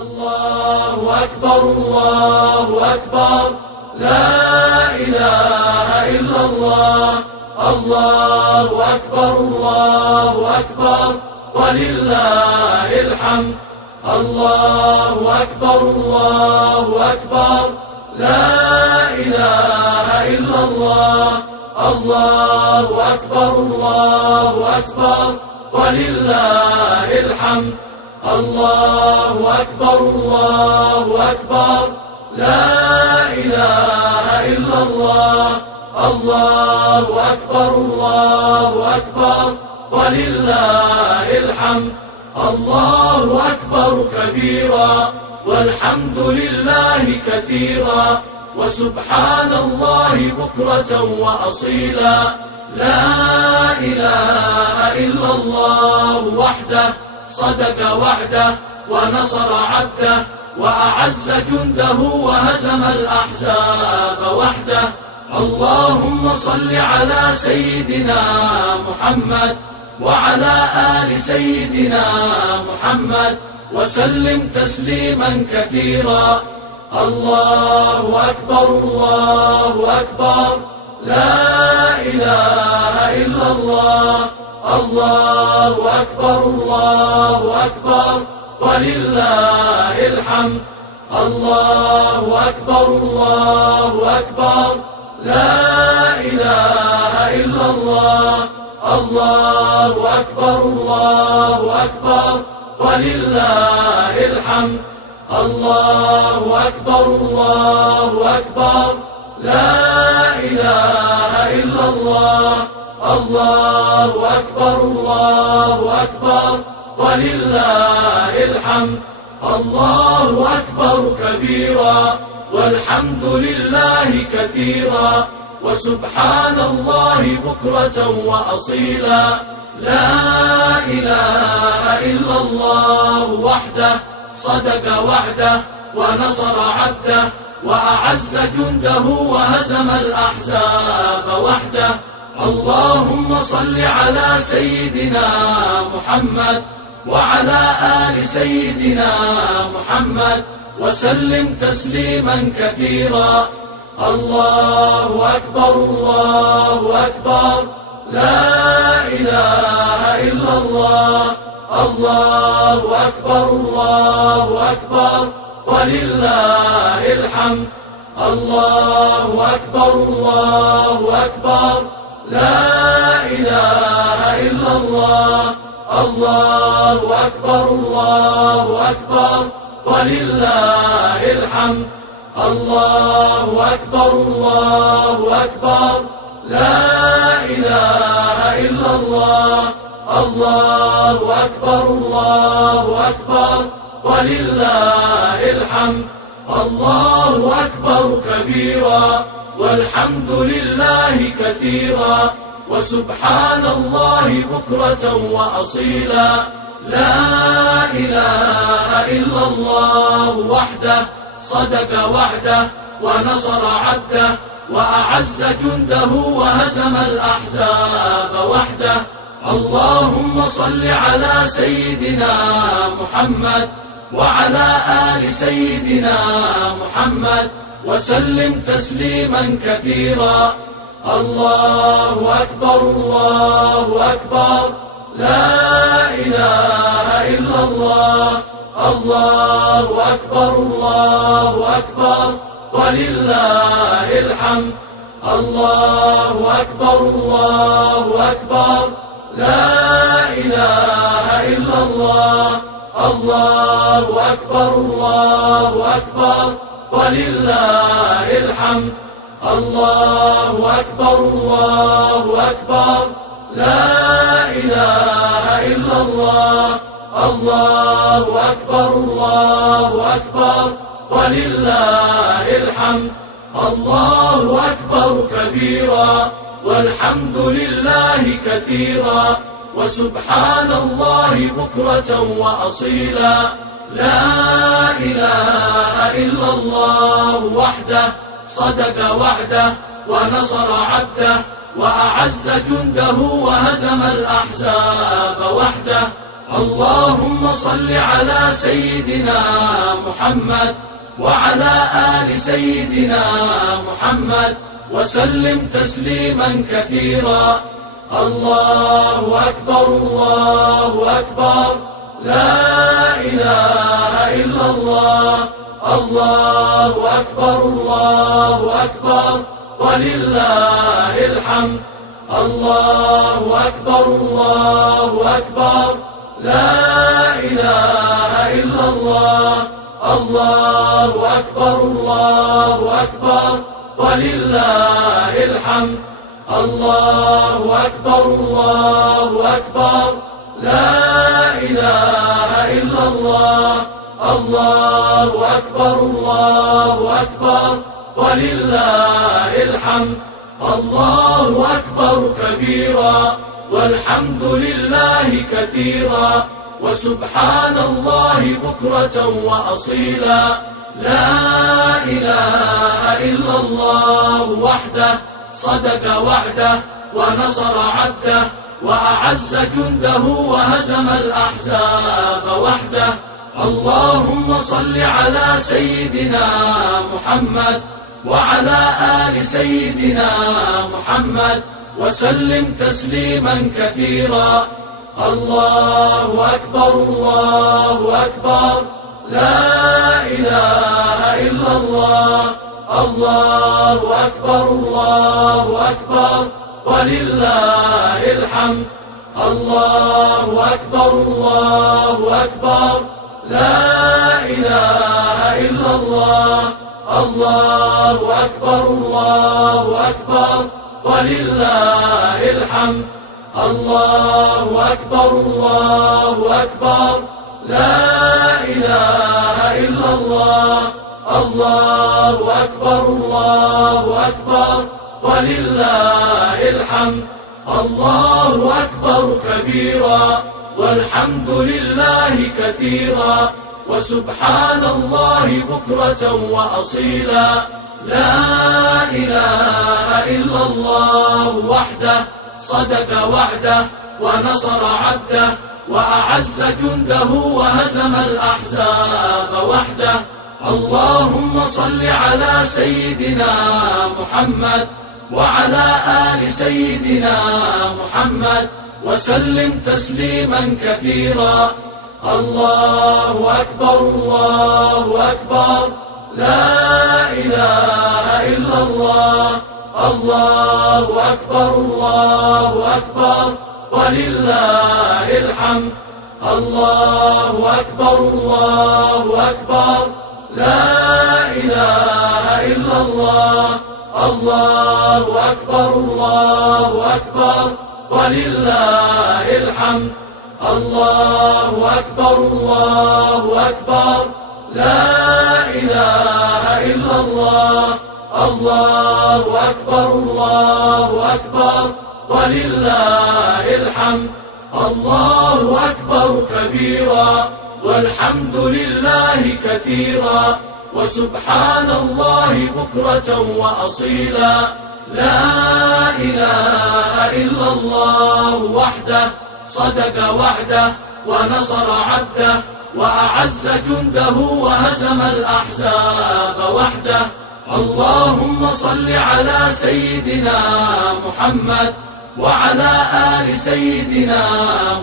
الله أكبر الله أكبر، لا إله إلا الله. الله أكبر الله أكبر، ولله الحمد. الله أكبر الله أكبر، لا إله إلا الله. الله أكبر الله أكبر، ولله الحمد. الله أكبر الله أكبر، لا إله إلا الله. الله أكبر الله أكبر، ولله الحمد. الله أكبر كبيرا، والحمد لله كثيرا، وسبحان الله بكرة وأصيلا. لا إله إلا الله وحده، صدق وعده ونصر عبده، وأعز جنده وهزم الأحزاب وحده. اللهم صل على سيدنا محمد وعلى آل سيدنا محمد، وسلم تسليما كثيرا. الله أكبر الله أكبر، لا إله إلا الله. الله أكبر الله أكبر، ولله الحمد. الله أكبر الله أكبر، لا إله إلا الله. الله أكبر الله أكبر، ولله الحمد. الله أكبر الله أكبر، لا إله إلا الله. الله أكبر الله أكبر، ولله الحمد. الله أكبر كبيرا، والحمد لله كثيرا، وسبحان الله بكرة وأصيلا. لا إله إلا الله وحده، صدق وعده ونصر عبده، وأعز جنده وهزم الأحزاب وحده. اللهم صل على سيدنا محمد وعلى آل سيدنا محمد، وسلم تسليما كثيرا. الله أكبر الله أكبر، لا إله إلا الله. الله أكبر الله أكبر، ولله الحمد. الله أكبر الله أكبر، لا إله إلا الله. الله أكبر الله أكبر، ولله الحمد. الله أكبر الله أكبر، لا إله إلا الله. الله أكبر الله أكبر، ولله الحمد. الله أكبر كبيرا، والحمد لله كثيرا، وسبحان الله بكرة وأصيلا. لا إله إلا الله وحده، صدق وعده ونصر عبده، وأعز جنده وهزم الأحزاب وحده. اللهم صل على سيدنا محمد وعلى آل سيدنا محمد، وسلم تسليما كثيرا. الله أكبر الله أكبر، لا إله إلا الله. الله أكبر الله أكبر، ولله الحمد. الله أكبر الله أكبر، لا إله إلا الله. الله أكبر الله أكبر، ولله الحمد. الله أكبر الله أكبر، لا إله إلا الله. الله أكبر الله أكبر، ولله الحمد. الله أكبر كبيرا، والحمد لله كثيرا، وسبحان الله بكرة وأصيلا. لا إله إلا الله وحده، صدق وعده ونصر عبده، وأعز جنده وهزم الأحزاب وحده. اللهم صل على سيدنا محمد وعلى آل سيدنا محمد وسلم تسليما كثيرا. الله أكبر الله أكبر، لا إله إلا الله. الله أكبر الله أكبر ولله الحمد. الله أكبر الله أكبر، لا إله إلا الله. الله أكبر الله أكبر ولله الحمد. الله أكبر الله أكبر، لا إله إلا الله. الله أكبر الله أكبر ولله الحمد. الله أكبر كبيرا والحمد لله كثيرا وسبحان الله بكرة وأصيلا. لا إله إلا الله وحده صدق وعده ونصر عبده وأعز جنده وهزم الأحزاب وحده. اللهم صل على سيدنا محمد وعلى آل سيدنا محمد وسلم تسليما كثيرا. الله أكبر الله أكبر، لا إله إلا الله. الله أكبر الله أكبر ولله الحمد. الله أكبر الله أكبر، لا إله إلا الله. الله أكبر الله أكبر ولله الحمد. الله أكبر الله أكبر، لا إله إلا الله. الله أكبر الله أكبر ولله الحمد. الله أكبر كبيرا والحمد لله كثيرا وسبحان الله بكرة وأصيلا. لا إله إلا الله وحده صدق وعده ونصر عبده وأعز جنده وهزم الأحزاب وحده. اللهم صل على سيدنا محمد وعلى آل سيدنا محمد وسلم تسليما كثيرا. الله أكبر الله أكبر، لا إله إلا الله. الله أكبر الله أكبر ولله الحمد. الله أكبر الله أكبر، لا إله إلا الله. الله أكبر الله أكبر ولله الحمد. الله أكبر الله أكبر، لا إله إلا الله. الله أكبر الله أكبر ولله الحمد. الله أكبر كبيرا والحمد لله كثيرا وسبحان الله بكرة وأصيلا. لا إله إلا الله وحده صدق وعده ونصر عبده وأعز جنده وهزم الأحزاب وحده. اللهم صل على سيدنا محمد وعلى آل سيدنا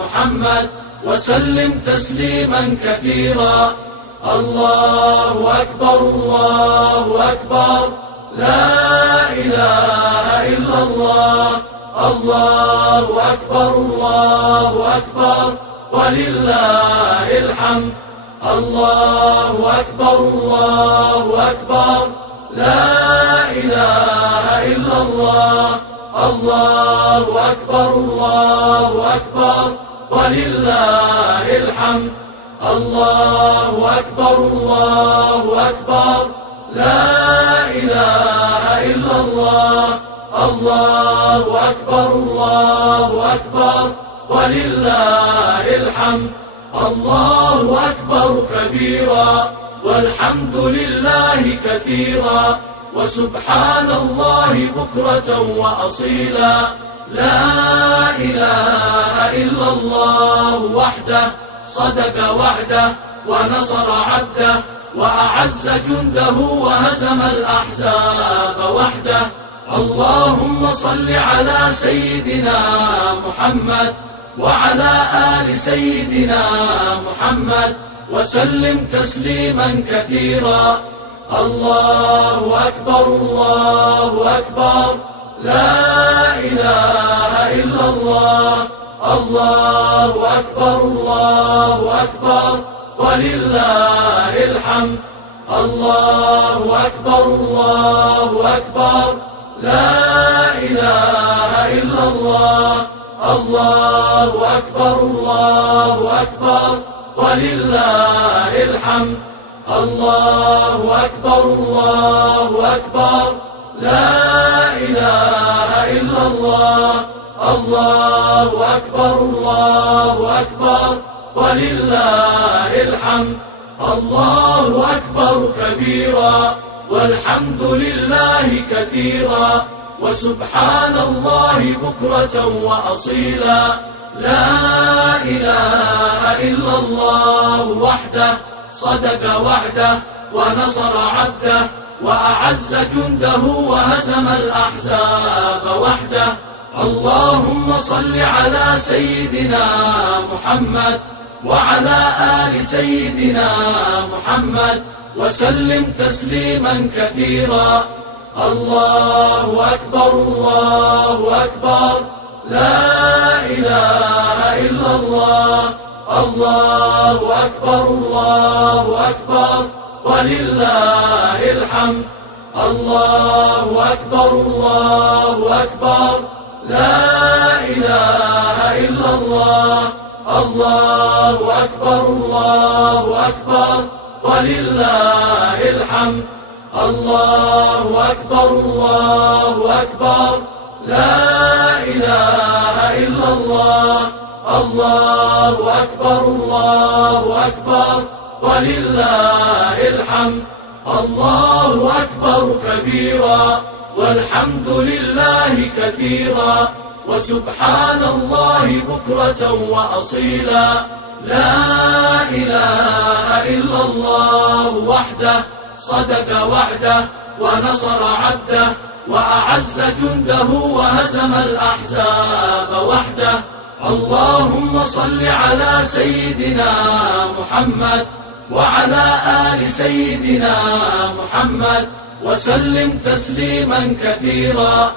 محمد وسلم تسليما كثيرا. الله أكبر الله أكبر، لا إله إلا الله. الله أكبر الله أكبر ولله الحمد. الله أكبر الله أكبر، لا إله إلا الله. الله أكبر الله أكبر ولله الحمد. الله أكبر الله أكبر، لا إله إلا الله. الله أكبر الله أكبر ولله الحمد. الله أكبر كبيرا والحمد لله كثيرا وسبحان الله بكرة وأصيلا. لا إله إلا الله وحده صدق وعده ونصر عبده وأعز جنده وهزم الأحزاب وحده. اللهم صل على سيدنا محمد وعلى آل سيدنا محمد وسلم تسليما كثيرا. الله أكبر الله أكبر، لا إله إلا الله. الله أكبر الله أكبر ولله الحمد. الله أكبر الله أكبر، لا إله إلا الله. الله أكبر الله أكبر ولله الحمد. الله أكبر الله أكبر، لا إله إلا الله. الله أكبر الله أكبر ولله الحمد. الله أكبر كبيرا والحمد لله كثيرا وسبحان الله بكرة وأصيلا. لا إله إلا الله وحده صدق وعده ونصر عبده وأعز جنده وهزم الأحزاب وحده. اللهم صل على سيدنا محمد وعلى آل سيدنا محمد وسلم تسليما كثيرا. الله أكبر الله أكبر، لا إله إلا الله. الله أكبر الله أكبر ولله الحمد. الله أكبر الله أكبر، لا إله إلا الله. الله أكبر الله أكبر ولله الحمد. الله أكبر الله أكبر، لا إله إلا الله. الله أكبر الله أكبر ولله الحمد. الله أكبر كبيرا والحمد لله كثيرا وسبحان الله بكرة وأصيلا. لا إله إلا الله وحده صدق وعده ونصر عبده وأعز جنده وهزم الأحزاب وحده. اللهم صل على سيدنا محمد وعلى آل سيدنا محمد وسلم تسليما كثيرا.